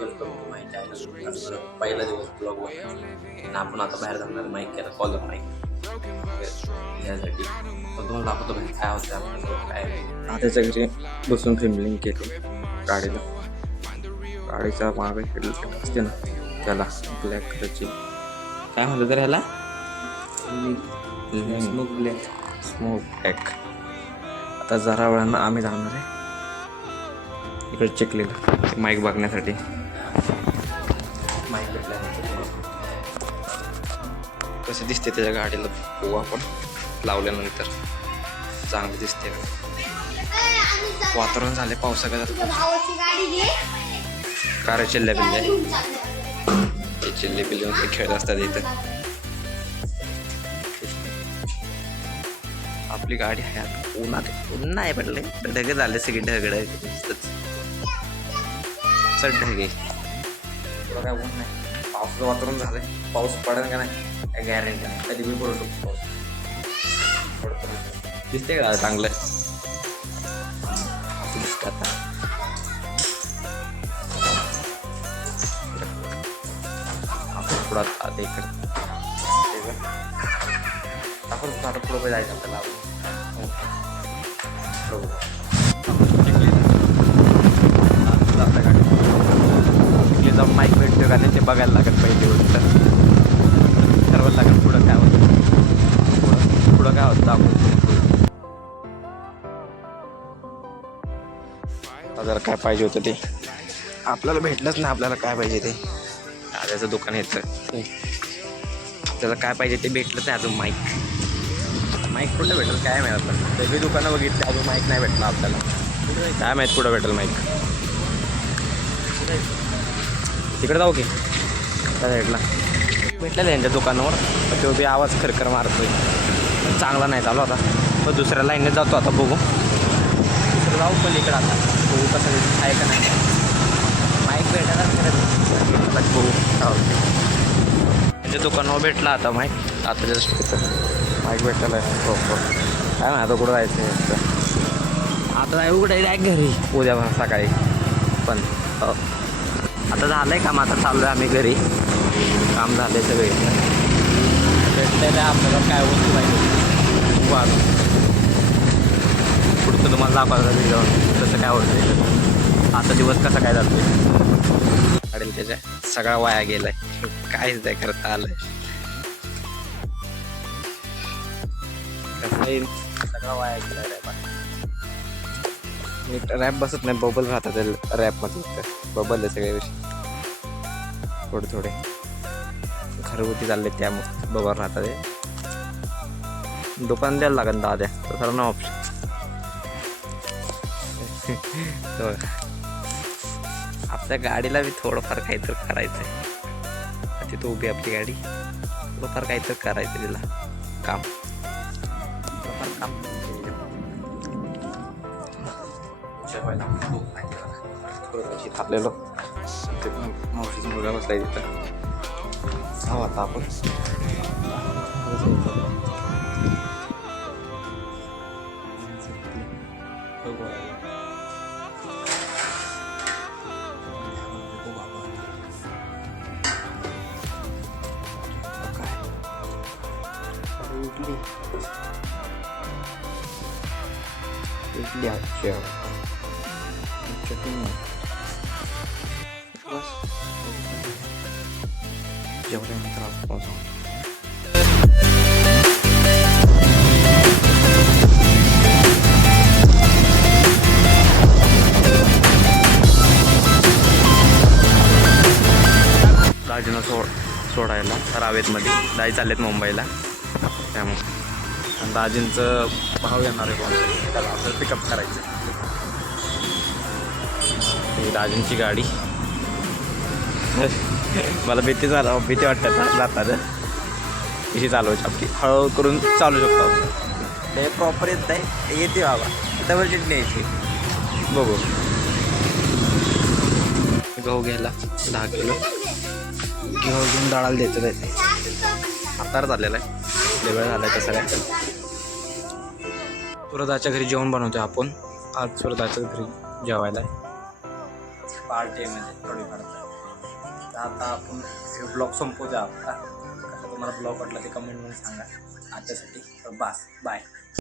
Welcome to my channel. आज पहिला दिवस ब्लॉग आणि आपण आता बाहेर जाणार माईक केला कॉलर माईक यासाठी तुम्हाला दाखवतो बाहेर काय होतं आपल्यासोबत काय. त्याच्या घरी बसून फिल्मिंग केली गाडीचा मागे हेडलाईट असते ना त्याला ब्लॅक कलरची काय म्हणतो तर ह्याला स्मोक ब्लॅक. आता जरा वेळानं आम्ही जाणार आहे इकडे चिखलीला माईक बघण्यासाठी. माईक भेटल्यानंतर कसं दिसते त्याच्या गाडीला बघू आपण लावल्यानंतर. चांगली दिसते वातावरण झाले पावसाळ्यात. कार चिल्ल्या बिल्ल्या चिल्ले बिल्ले खेळत असतात इथं. आपली गाडी आहे आता उन्हात ऊन नाही पडले ढगे झाले सगळे ढगडे चढ ढगे काय ऊन नाही. पावसाचं वातावरण झालंय पाऊस पडेल का नाही गॅरंटी नाही. कधी बी पडू शकतो पाऊस. दिसते का चांगलं असं दिसतं आता. आपण पुढं आता इकडे आपण आता पुढं जायचं आपल्याला. तिकडे जाऊन माईक भेटतो का ते बघायला लागत पहिली गोष्ट. ठरवायला लागत पुढं काय होतं पुढं काय होतं आपण जर काय पाहिजे होतं ते आपल्याला भेटलंच ना. आपल्याला काय पाहिजे ते दादाचं दुकान येतं आपल्याला काय पाहिजे ते भेटलंच नाही अजून. माईक कुठं भेटेल काय मिळत नाही. सगळी दुकानं बघितली अजून माईक नाही भेटला आपल्याला. काय माहीत कुठं भेटेल माईक. तिकडे जाऊ की त्या साईडला भेटलेलं यांच्या दुकानावर तो बी आवाज खरखर मारतोय. चांगला नाही चालू आता पण दुसऱ्या लाईनने जातो आता बघू. दुसरं जाऊ पण इकडं आता बघू कसं आहे का नाही. माईक भेटायलाच करत बघू त्यांच्या दुकानावर भेटला आता माईक. आता जस्ट माईक भेटलेला आहे प्रॉपर. काय ना आता कुठं जायचं आहे आता नाही उघडं आहे घरी उद्या सकाळी. पण आता झालं आहे काम आता चाललो आहे आम्ही घरी. काम झालं आहे सगळे भेटलेलं आहे आपल्याला काय वस्तू पाहिजे वाढून पुढचं तुम्हाला दाखवायचं व्हिडिओ तसं काय होतं. आता दिवस कसा काय जातो काढेल त्याच्या सगळा वाया गेलाय काहीच नाही करता आलंय. सगळा वाया गेला रॅप बसत नाही. बबल राहतात रॅपमध्ये बबल आहे सगळे विषय थोडे घरगुती चालले त्यामुळे बबल राहतात. दुकान द्यायला लागेल दाद्या तर ना ऑप्शन. आपल्या गाडीला बी थोडंफार काहीतरी करायचं आहे. तिथं उभी आपली गाडी थोडंफार काहीतरी करायचं तिला काम थापलेलो मावशीचा मुलगा बसलाय तिथं. जाऊ आता आपण इडली अच्छा चटणी बस जेवल्यानंतर आपण जाऊ. दाजीनं सोडायला रावेतमध्ये दाजी चाललेत मुंबईला त्यामुळे. आणि दाजींचं भाव येणार आहे कोणतं त्याला आपल्याला पिकअप करायचं. ही दाजींची गाडी मला भीती वाटतं जातात कशी चालवायची आपली हळू करून चालू शकतो आपण. ते प्रॉपर येत आहे येते बाबा डबल सीट न्यायची बघू. गहू घ्यायला 10 किलो गहू घेऊन डाळाला देतो त्याचे आतार झालेला आहे वेळ झाला आहे तसं काय. सुरदाच्या घरी जेवण बनवतो आपण आज. सुरदाच्या घरी जेवायला पार्ट एमध्ये थोडीफार. तर आता आपण हे ब्लॉग संपवूया. आता कसं तुम्हाला ब्लॉग वाटला ते कमेंटमध्ये सांगा. आजच्यासाठी बस बाय.